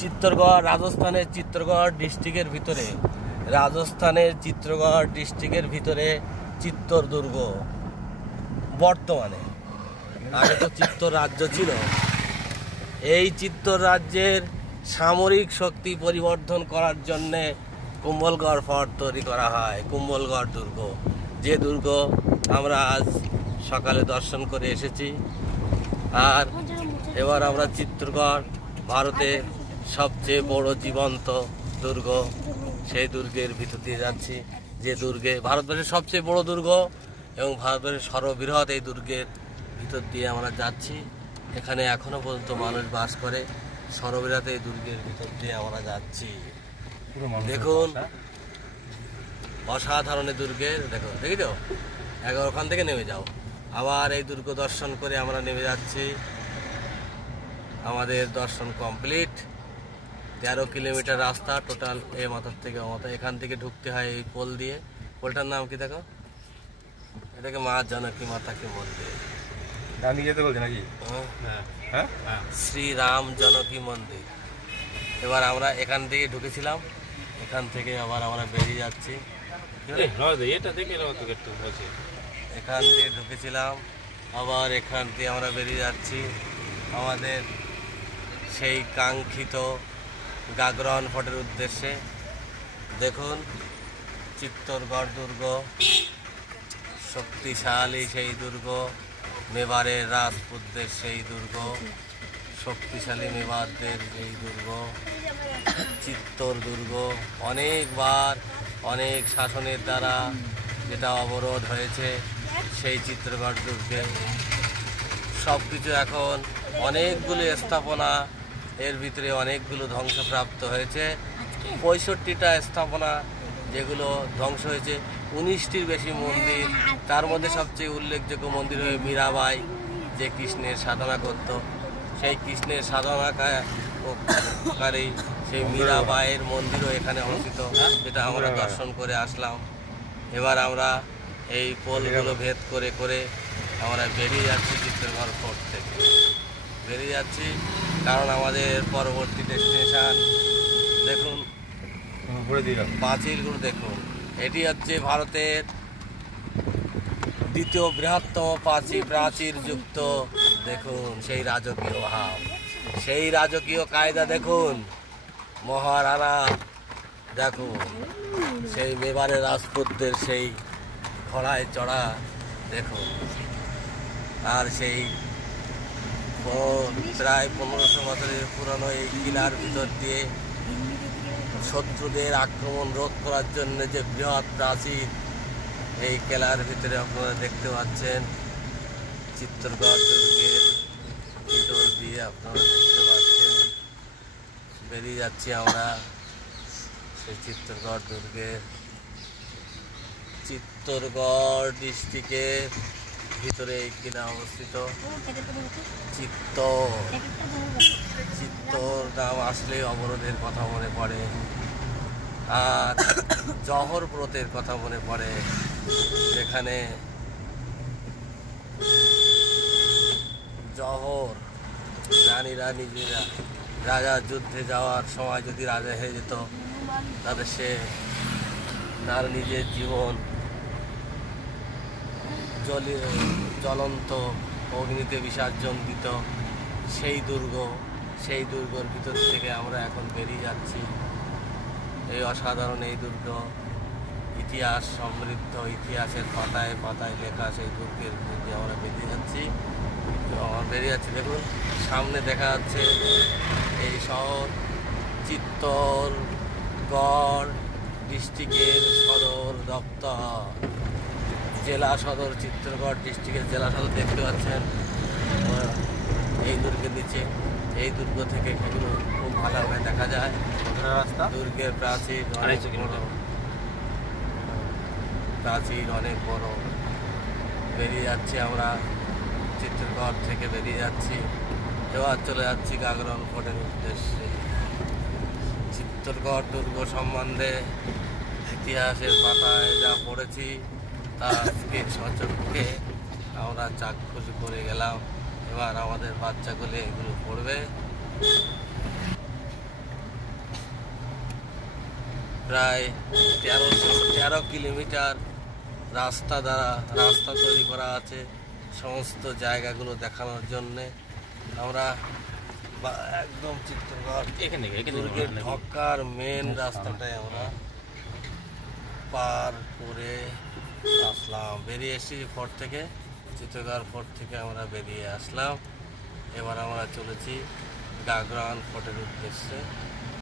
চিত্তরগড় রাজস্থানের চিত্তরগড় ডিস্ট্রিক্টের ভিতরে চিত্তর দুর্গ বর্তমানে। আগে তো চিত্তর রাজ্য ছিল। এই চিত্তর রাজ্যের সামরিক শক্তি পরিবর্ধন করার জন্যে কুম্ভলগড় ফোর্ট তৈরি করা হয়, কুম্ভলগড় দুর্গ, যে দুর্গ আমরা আজ সকালে দর্শন করে এসেছি। আর এবার আমরা চিত্তরগড় ভারতের সবচেয়ে বড় জীবন্ত দুর্গ, সেই দুর্গের ভিতর দিয়ে যাচ্ছি, যে দুর্গে ভারতবর্ষের সবচেয়ে বড় দুর্গ এবং ভারতবর্ষের সর্ববৃহৎ এই দুর্গের ভিতর দিয়ে আমরা যাচ্ছি। এখানে এখনো পর্যন্ত মানুষ বাস করে। সর্ববৃহৎ এই দুর্গের ভিতর দিয়ে আমরা যাচ্ছি। দেখুন অসাধারণ দুর্গের, দেখো দেখি তো একবার ওখান থেকে নেমে যাও। আবার এই দুর্গ দর্শন করে আমরা নেমে যাচ্ছি। আমাদের দর্শন কমপ্লিট। 13 কিলোমিটার রাস্তা টোটাল, এ মাথার থেকে ও মাথা। এখান থেকে ঢুকতে হয় এই পোল দিয়ে। পোলটার নাম কি দেখো? এটাকে মা জানকী মাতাকে মন্দির, যেতে বলছে নাকি? শ্রীরাম জানকী মন্দির। এবার আমরা এখান থেকে ঢুকেছিলাম, এখান থেকে আবার আমরা বেরিয়ে যাচ্ছি। এখান দিয়ে ঢুকেছিলাম, আবার এখান দিয়ে আমরা বেরিয়ে যাচ্ছি আমাদের সেই কাঙ্ক্ষিত গাগরন ফোর্টের উদ্দেশ্যে। দেখুন চিত্তরগড় দুর্গ, শক্তিশালী সেই দুর্গ, মেবারের রাজপুতদের সেই দুর্গ, শক্তিশালী মেবারদের এই দুর্গ চিত্তর দুর্গ। অনেকবার অনেক শাসনের দ্বারা যেটা অবরোধ হয়েছে সেই চিত্তরগড় দুর্গে সব কিছু এখন অনেকগুলো স্থাপনা, এর ভিতরে অনেকগুলো ধ্বংসপ্রাপ্ত হয়েছে। 65টা স্থাপনা যেগুলো ধ্বংস হয়েছে, 19টির বেশি মন্দির। তার মধ্যে সবচেয়ে উল্লেখযোগ্য মন্দির হয়ে মীরাবাই, যে কৃষ্ণের সাধনা করত, সেই কৃষ্ণের সাধনাকারী সেই মীরাবাইয়ের মন্দিরও এখানে অবস্থিত, যেটা আমরা দর্শন করে আসলাম। এবার আমরা এই পোলগুলো ভেদ করে করে আমরা বেরিয়ে যাচ্ছি চিত্তরগড় ফোর্ট থেকে, বেরিয়ে যাচ্ছি। কারণ আমাদের পরবর্তী ডেস্টিনেশন দেখুন পাঁচিলগুলো দেখুন। এটি হচ্ছে ভারতের দ্বিতীয় বৃহত্তম প্রাচীর যুক্ত, দেখুন সেই রাজকীয় ভাব, সেই রাজকীয় কায়দা দেখুন। মহারানা দেখুন, সেই মেবারের রাজপুতদের সেই ঘোড়ায় চড়া দেখুন। আর সেই প্রায় 1500 বছরের পুরনো এই কিলার ভিতর দিয়ে শত্রুদের আক্রমণ রোধ করার জন্য যে বৃহৎ প্রাচীর, এই কেলার ভিতরে আপনারা দেখতে পাচ্ছেন। চিত্তরগড় দুর্গের ভিতর দিয়ে আপনারা দেখতে পাচ্ছেন। বেরিয়ে যাচ্ছি আমরা সেই চিত্তরগড় দুর্গের। চিত্তরগড় ডিস্ট্রিক্টের ভিতরে এই কিলা অবস্থিত। চিত্তর নাম আসলে অবরোধের কথা মনে পড়ে, আর জহর ব্রতের কথা মনে পড়ে, যেখানে জহর রানীরা নিজেরা রাজা যুদ্ধে যাওয়ার সময় যদি রাজা হয়ে যেত, তাহলে সে তার নিজের জীবন জ্বলন্ত অগ্নিতে বিসর্জন দিত। সেই দুর্গর ভিতর থেকে আমরা এখন বেরিয়ে যাচ্ছি। এই অসাধারণ এই দুর্গ, ইতিহাস সমৃদ্ধ, ইতিহাসের পাতায় পাতায় লেখা সেই দুর্গের মধ্যে আমরা বেরিয়ে যাচ্ছি। দেখুন সামনে দেখা যাচ্ছে এই শহর চিত্তরগড় ডিস্ট্রিক্টের সদর দপ্তর, জেলা সদর। চিত্তরগড় ডিস্ট্রিক্টের জেলা সদর দেখতে পাচ্ছেন এই দুর্গের নিচে। এই দুর্গ থেকে এগুলো খুব ভালোভাবে দেখা যায়। দুর্গের প্রাচীর অনেক বড়। বেরিয়ে যাচ্ছি আমরা চিত্তরগড় থেকে, বেরিয়ে যাচ্ছি। এবার চলে যাচ্ছি গাগরন ফোর্টের উদ্দেশ্যে। চিত্তরগড় দুর্গ সম্বন্ধে ইতিহাসের পাতায় যা পড়েছি তা আজকে সচক্ষে আমরা চাক্ষুষ করে গেলাম। এবার আমাদের বাচ্চাগুলো এগুলো পড়বে। প্রায় 13 কিলোমিটার রাস্তা তৈরি করা আছে সমস্ত জায়গাগুলো দেখানোর জন্যে। আমরা একদম চিত্রগড় দুর্গের ঢোকার মেন রাস্তাটায় আমরা পার করে আসলাম, বেরিয়ে এসেছি ফোর্ট থেকে, চিত্রগড় ফোর্ট থেকে আমরা বেরিয়ে আসলাম। এবার আমরা চলেছি গাগরান ফোর্টের উদ্দেশ্যে।